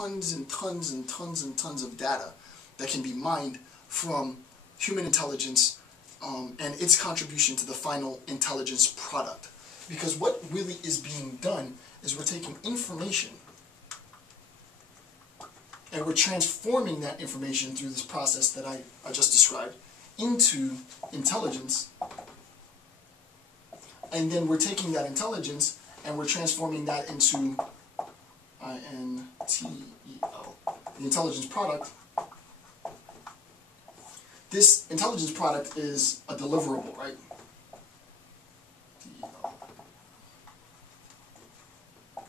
tons and tons and tons and tons of data that can be mined from human intelligence and its contribution to the final intelligence product. Because what really is being done is we're taking information and we're transforming that information through this process that I just described into intelligence. And then we're taking that intelligence and we're transforming that into INTEL, the intelligence product. This intelligence product is a deliverable, right?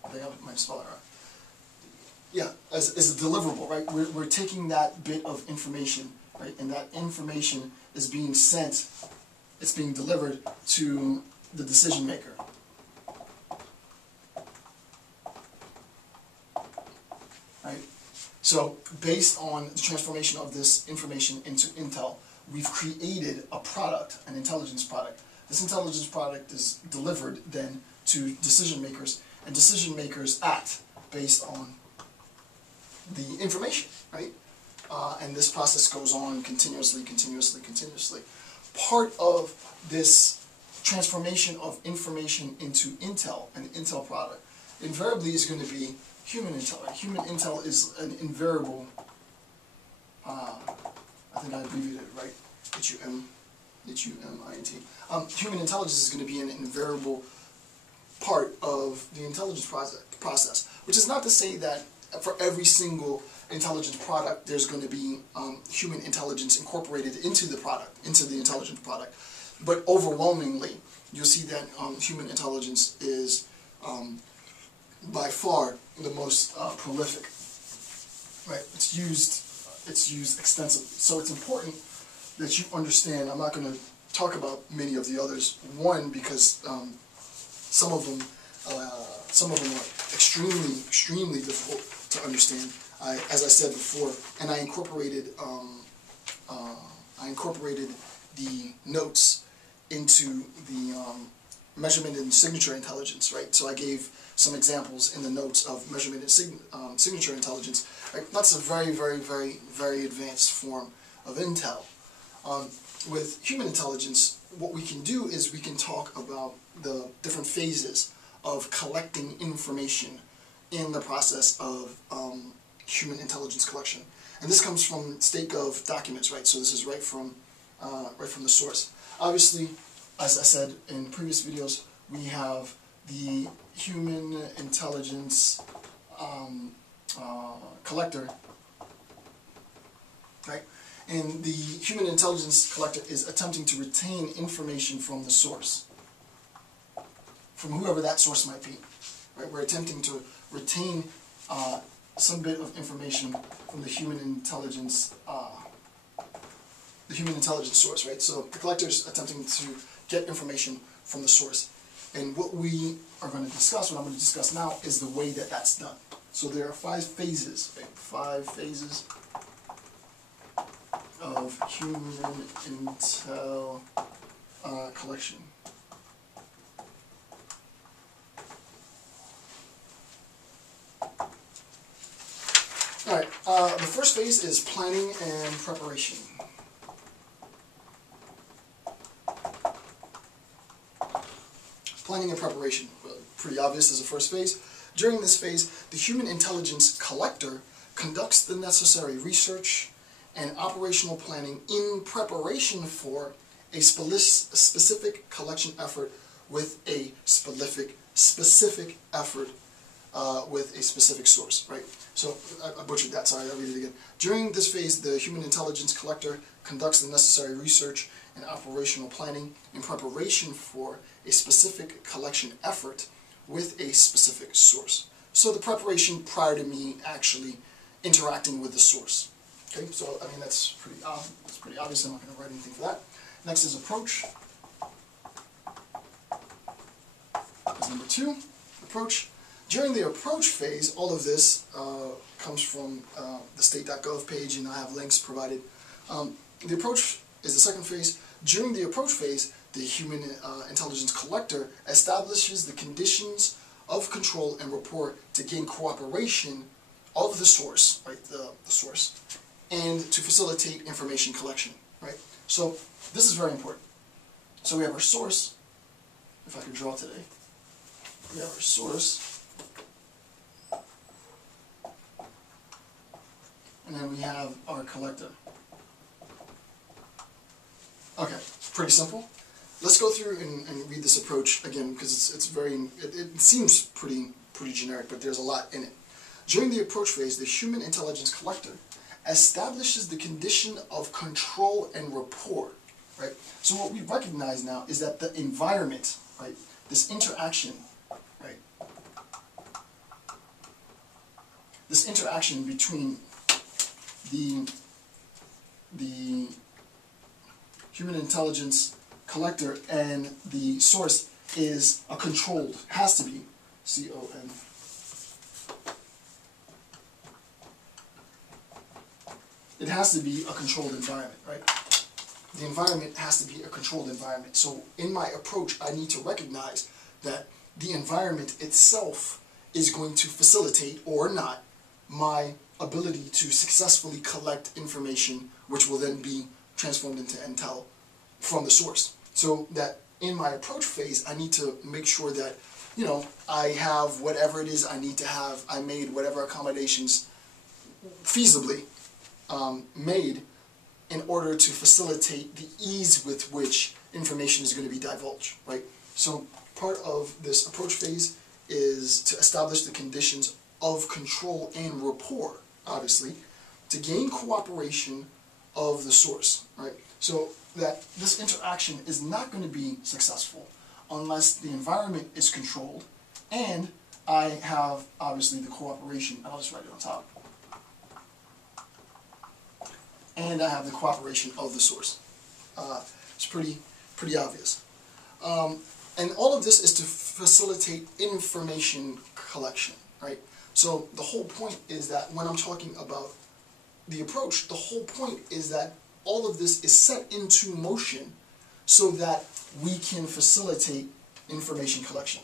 I think I might spell it right. Yeah, as a deliverable, right? We're taking that bit of information, right? And that information is being sent, it's being delivered to the decision maker. Right? So, based on the transformation of this information into intel, we've created a product, an intelligence product. This intelligence product is delivered then to decision makers, and decision makers act based on the information, right? And this process goes on continuously. Part of this transformation of information into intel, an intel product, invariably is going to be human intel. Right? Human intel is an invariable, I think I abbreviated it right, H-U-M-I-N-T. Human intelligence is going to be an invariable part of the intelligence process, which is not to say that for every single intelligence product there's going to be human intelligence incorporated into the product, into the intelligence product. But overwhelmingly, you'll see that human intelligence is by far the most prolific. Right? It's used extensively. So it's important that you understand. I'm not going to talk about many of the others. One, because some of them are extremely difficult to understand. As I said before, and I incorporated the notes into the measurement and signature intelligence, right? So I gave some examples in the notes of measurement and signature intelligence. Right? That's a very advanced form of intel. With human intelligence, what we can do is we can talk about the different phases of collecting information in the process of human intelligence collection. And this comes from StateGov documents, right? So this is right from the source. Obviously, as I said in previous videos, we have the human intelligence collector, right? And the human intelligence collector is attempting to retain information from the source, from whoever that source might be. Right? We're attempting to retain some bit of information from the human intelligence source, right? So the collector is attempting to get information from the source. And what we are going to discuss, what I'm going to discuss now, is the way that that's done. So there are 5 phases, right? 5 phases of human intel collection. Alright, the first phase is planning and preparation. Planning and preparation, well, pretty obvious as the first phase. During this phase, the human intelligence collector conducts the necessary research and operational planning in preparation for a specific collection effort with a specific effort with a specific source, right? So I butchered that, sorry, I'll read it again. During this phase, the human intelligence collector conducts the necessary research and operational planning in preparation for a specific collection effort with a specific source. So the preparation prior to me actually interacting with the source. Okay, so I mean that's pretty obvious. I'm not going to write anything for that. Next is approach. That's number 2, approach. During the approach phase, all of this comes from the state.gov page, and I have links provided. The approach is the second phase. During the approach phase, the human intelligence collector establishes the conditions of control and rapport to gain cooperation of the source, right, the source, and to facilitate information collection, right? So this is very important. So we have our source, if I could draw today, we have our source, and then we have our collector. Okay, pretty simple. Let's go through and read this approach again, because it's very, it seems pretty generic, but there's a lot in it. During the approach phase, the human intelligence collector establishes the condition of control and rapport, right? So what we recognize now is that the environment, right, this interaction, right, this interaction between the human intelligence collector and the source is a controlled, has to be, C-O-N. It has to be a controlled environment, right? The environment has to be a controlled environment. So in my approach, I need to recognize that the environment itself is going to facilitate, or not, my ability to successfully collect information, which will then be transformed into intel from the source. So that in my approach phase, I need to make sure that, you know, I have whatever it is I need to have. I made whatever accommodations feasibly made in order to facilitate the ease with which information is going to be divulged, right? So part of this approach phase is to establish the conditions of control and rapport, obviously, to gain cooperation of the source, right? So that this interaction is not going to be successful unless the environment is controlled and I have, obviously, the cooperation, and I'll just write it on top, and I have the cooperation of the source. It's pretty obvious. And all of this is to facilitate information collection, right? So the whole point is that when I'm talking about the approach, the whole point is that all of this is set into motion so that we can facilitate information collection.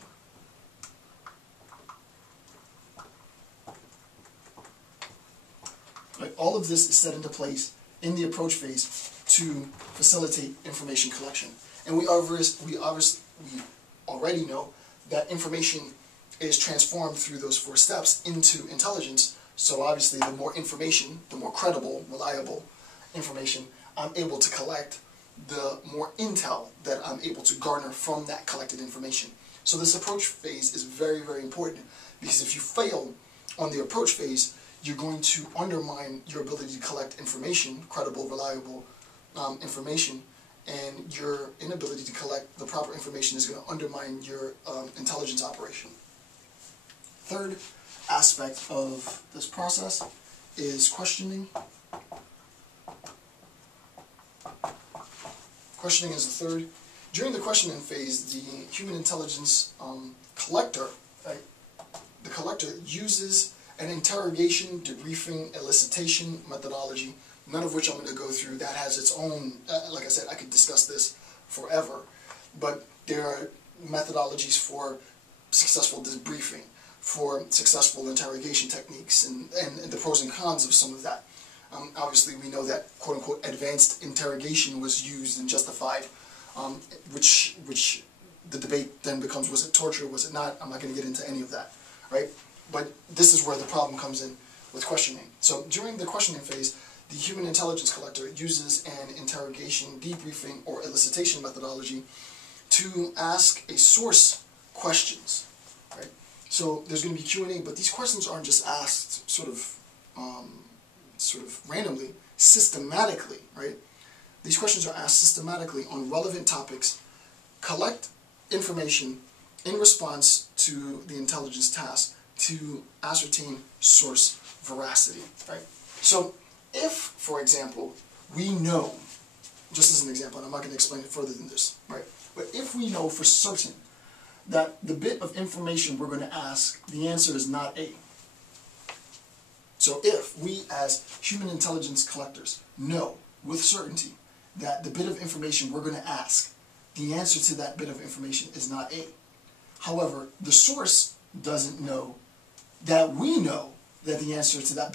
Right? All of this is set into place in the approach phase to facilitate information collection. And we already know that information is transformed through those 4 steps into intelligence. So obviously the more information, the more credible, reliable information I'm able to collect, the more intel that I'm able to garner from that collected information. So this approach phase is very, very important, because if you fail on the approach phase, you're going to undermine your ability to collect information, credible, reliable information, and your inability to collect the proper information is going to undermine your intelligence operation. Third aspect of this process is questioning. Questioning is the third. During the questioning phase, the human intelligence collector, right, the collector uses an interrogation, debriefing, elicitation methodology, none of which I'm going to go through. That has its own, like I said, I could discuss this forever, but there are methodologies for successful debriefing, for successful interrogation techniques, and the pros and cons of some of that. Obviously, we know that quote-unquote advanced interrogation was used and justified, which the debate then becomes, was it torture, was it not? I'm not going to get into any of that, right? But this is where the problem comes in with questioning. So during the questioning phase, the human intelligence collector uses an interrogation, debriefing, or elicitation methodology to ask a source questions, right? So there's going to be Q&A, but these questions aren't just asked sort of randomly, systematically, right? These questions are asked systematically on relevant topics, collect information in response to the intelligence task to ascertain source veracity, right? So if, for example, we know, just as an example, and I'm not going to explain it further than this, right? But if we know for certain that the bit of information we're going to ask, the answer is not A. So if we as human intelligence collectors know with certainty that the bit of information we're going to ask, the answer to that bit of information is not A. However, the source doesn't know that we know that the answer to that